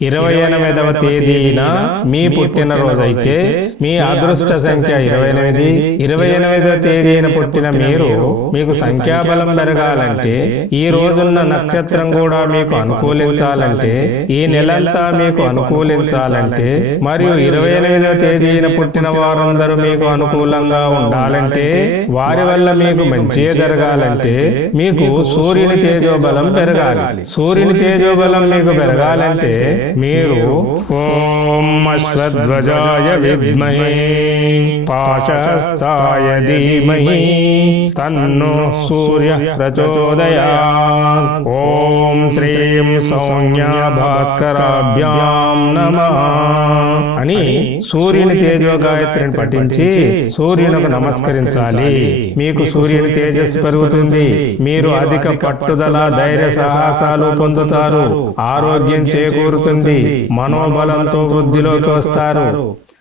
28వ తేదీన మీ పుట్టినరోజైతే మీ అదృష్ట సంఖ్య 28. 28వ తేదీన పుట్టిన మీకు సంఖ్యాబలం పెరగాలంటే, ఈ రోజున్న నక్షత్రం కూడా మీకు అనుకూలించాలంటే, ఈ నెలంతా మీకు అనుకూలించాలంటే, మరియు 28వ తేదీన పుట్టిన వారందరూ మీకు అనుకూలంగా ఉండాలంటే, వారి వల్ల మీకు మంచి జరగాలంటే మీకు సూర్యుని తేజోబలం పెరగాలి. సూర్యుని తేజోబలం మీకు పెరగాలంటే మీరు ఓం అశ్వధ్వజాయ విద్మహే పాశహస్తాయ ధీమహి తన్నో సూర్య ప్రచోదయాత్. ఓం శ్రీం సౌమ్య భాస్కరాభ్యాం నమః అని సూర్యుని తేజో గాయత్రిని పఠించి సూర్యునికి నమస్కరించాలి. మీకు సూర్యుని తేజస్సు పెరుగుతుంది. మీరు అధిక పట్టుదల, ధైర్య సాహసాలు పొందుతారు. ఆరోగ్యం చేకూరుతుంది. మనోబలంతో వృద్ధిలోకి వస్తారు.